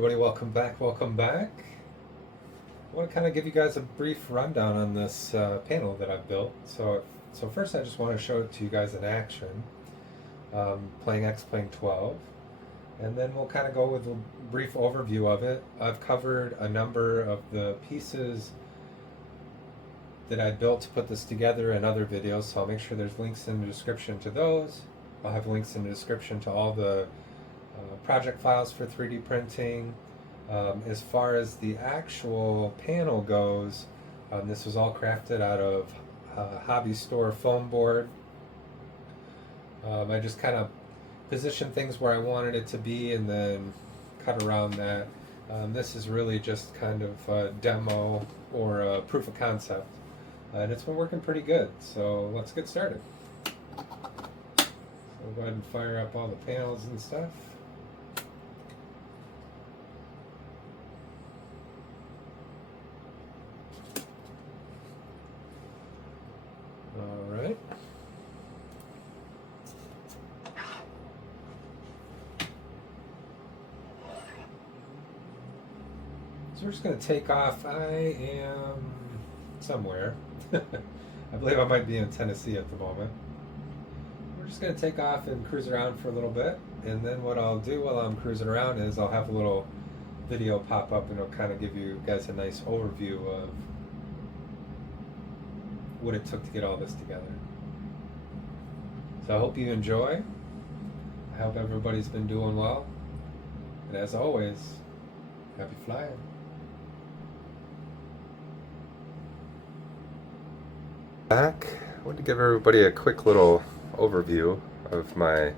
everybody, welcome back, welcome back. I want to kind of give you guys a brief rundown on this panel that I've built. So first I just want to show it to you guys in action, playing X-Plane 12. And then we'll kind of go with a brief overview of it. I've covered a number of the pieces that I built to put this together in other videos, so I'll make sure there's links in the description to those. I'll have links in the description to all the project files for 3D printing. As far as the actual panel goes, this was all crafted out of hobby store foam board. I just kind of positioned things where I wanted it to be and then cut around that. This is really just kind of a demo or a proof of concept, and it's been working pretty good, so let's get started. So we'll go ahead and fire up all the panels and stuff. Alright. So we're just going to take off. I am somewhere. I believe I might be in Tennessee at the moment. We're just going to take off and cruise around for a little bit, and then what I'll do while I'm cruising around is I'll have a little video pop up and it'll kind of give you guys a nice overview of what it took to get all this together. So I hope you enjoy. I hope everybody's been doing well. And as always, happy flying. Back. I want to give everybody a quick little overview of my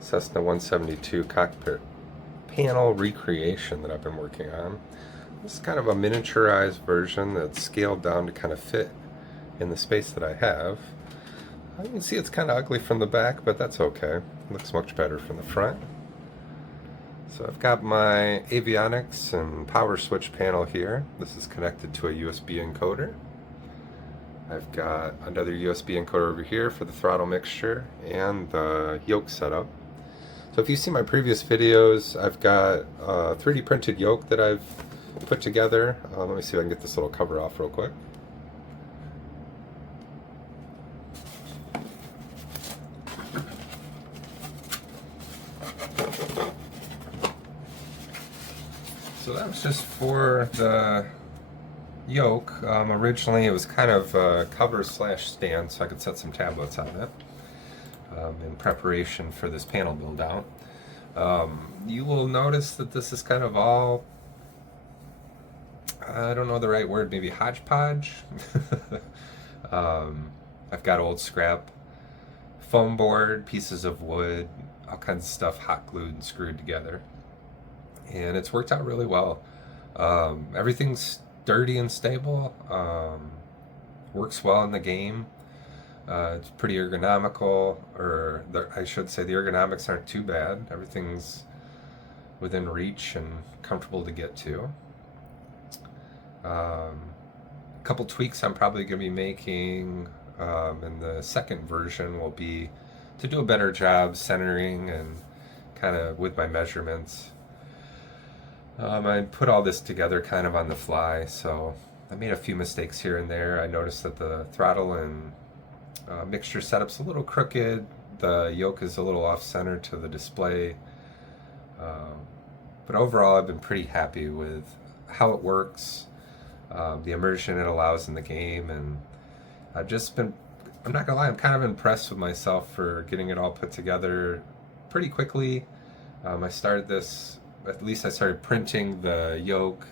Cessna 172 cockpit panel recreation that I've been working on. This is kind of a miniaturized version that's scaled down to kind of fit in the space that I have. You can see it's kind of ugly from the back, but that's okay. It looks much better from the front. So I've got my avionics and power switch panel here. This is connected to a USB encoder. I've got another USB encoder over here for the throttle mixture and the yoke setup. So if you see my previous videos, I've got a 3D printed yoke that I've put together. Let me see if I can get this little cover off real quick. So that was just for the yoke. Originally it was kind of a cover slash stand so I could set some tablets on it in preparation for this panel build out. You will notice that this is kind of all, I don't know the right word, maybe hodgepodge. I've got old scrap foam board, pieces of wood, all kinds of stuff hot glued and screwed together. And it's worked out really well. Everything's sturdy and stable, works well in the game. It's pretty ergonomical, or I should say the ergonomics aren't too bad. Everything's within reach and comfortable to get to. A couple tweaks I'm probably going to be making in the second version will be to do a better job centering and kind of with my measurements. I put all this together kind of on the fly, so I made a few mistakes here and there. I noticed that the throttle and mixture setup's a little crooked. The yoke is a little off-center to the display. But overall, I've been pretty happy with how it works, the immersion it allows in the game, and I've just been, I'm not gonna lie, I'm kind of impressed with myself for getting it all put together pretty quickly. I started this, at least I started printing the yoke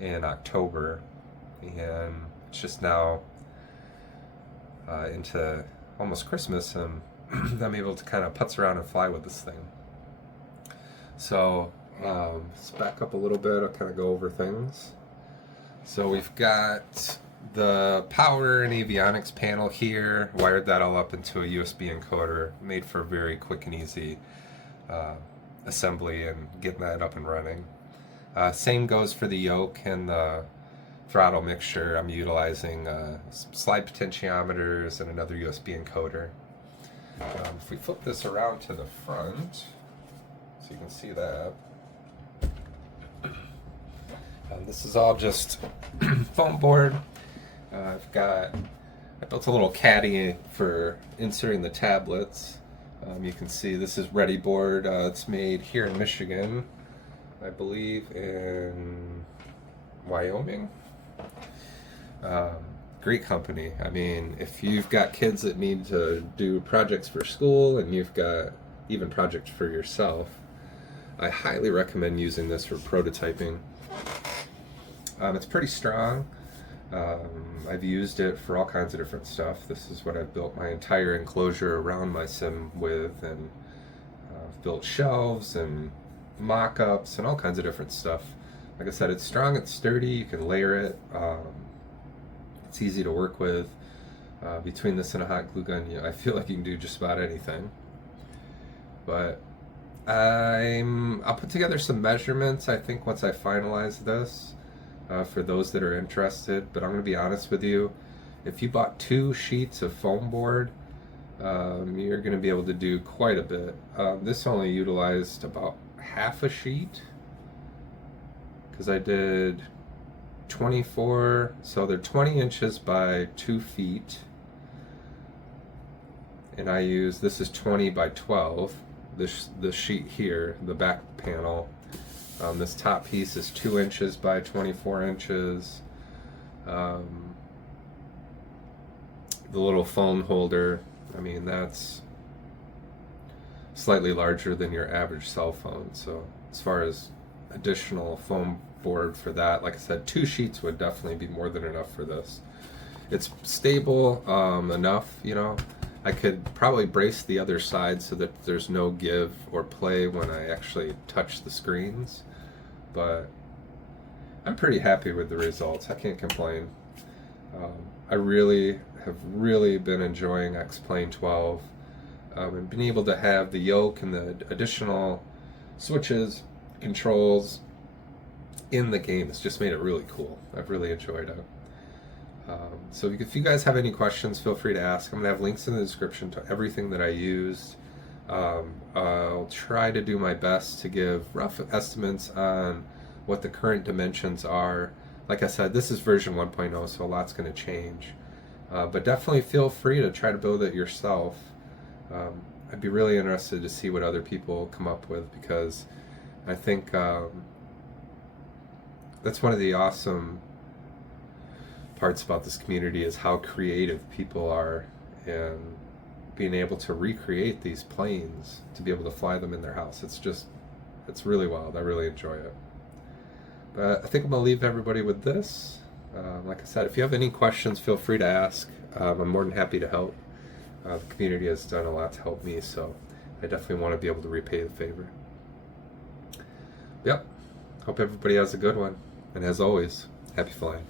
in October, and it's just now into almost Christmas, and I'm able to kind of putz around and fly with this thing. So let's back up a little bit. I'll kind of go over things. So we've got the power and avionics panel here, wired that all up into a USB encoder, made for a very quick and easy assembly and getting that up and running. Same goes for the yoke and the throttle mixture. I'm utilizing slide potentiometers and another USB encoder. If we flip this around to the front, so you can see that, This is all just foam board. I built a little caddy for inserting the tablets. You can see this is Ready Board. It's made here in Michigan, I believe in Wyoming. Great company. I mean, if you've got kids that need to do projects for school and you've got even projects for yourself, I highly recommend using this for prototyping. It's pretty strong. I've used it for all kinds of different stuff. This is what I've built my entire enclosure around my sim with, and I've built shelves and mock-ups and all kinds of different stuff. Like I said, it's strong, it's sturdy, you can layer it. It's easy to work with. Between this and a hot glue gun, I feel like you can do just about anything. But I'll put together some measurements, I think, once I finalize this. For those that are interested, but I'm going to be honest with you, if you bought 2 sheets of foam board, you're going to be able to do quite a bit. This only utilized about half a sheet, because I did 24, so they're 20 inches by 2 feet, and this is 20 by 12, this sheet here, the back panel. This top piece is 2 inches by 24 inches. The little phone holder, I mean, that's slightly larger than your average cell phone. So as far as additional foam board for that, like I said, 2 sheets would definitely be more than enough for this. It's stable enough, I could probably brace the other side so that there's no give or play when I actually touch the screens. But I'm pretty happy with the results. I can't complain. I really have been enjoying X-Plane 12 and being able to have the yoke and the additional switches, controls in the game. It's just made it really cool. I've really enjoyed it. So if you guys have any questions, feel free to ask. I'm going to have links in the description to everything that I used. I'll try to do my best to give rough estimates on what the current dimensions are. Like I said, this is version 1.0, so a lot's going to change. But definitely feel free to try to build it yourself. I'd be really interested to see what other people come up with, because I think that's one of the awesome parts about this community, is how creative people are, and being able to recreate these planes to be able to fly them in their house. It's really wild. I really enjoy it. But I think I'm going to leave everybody with this. Like I said, if you have any questions, feel free to ask. I'm more than happy to help. The community has done a lot to help me, so I definitely want to be able to repay the favor. Yep. Hope everybody has a good one. And as always, happy flying.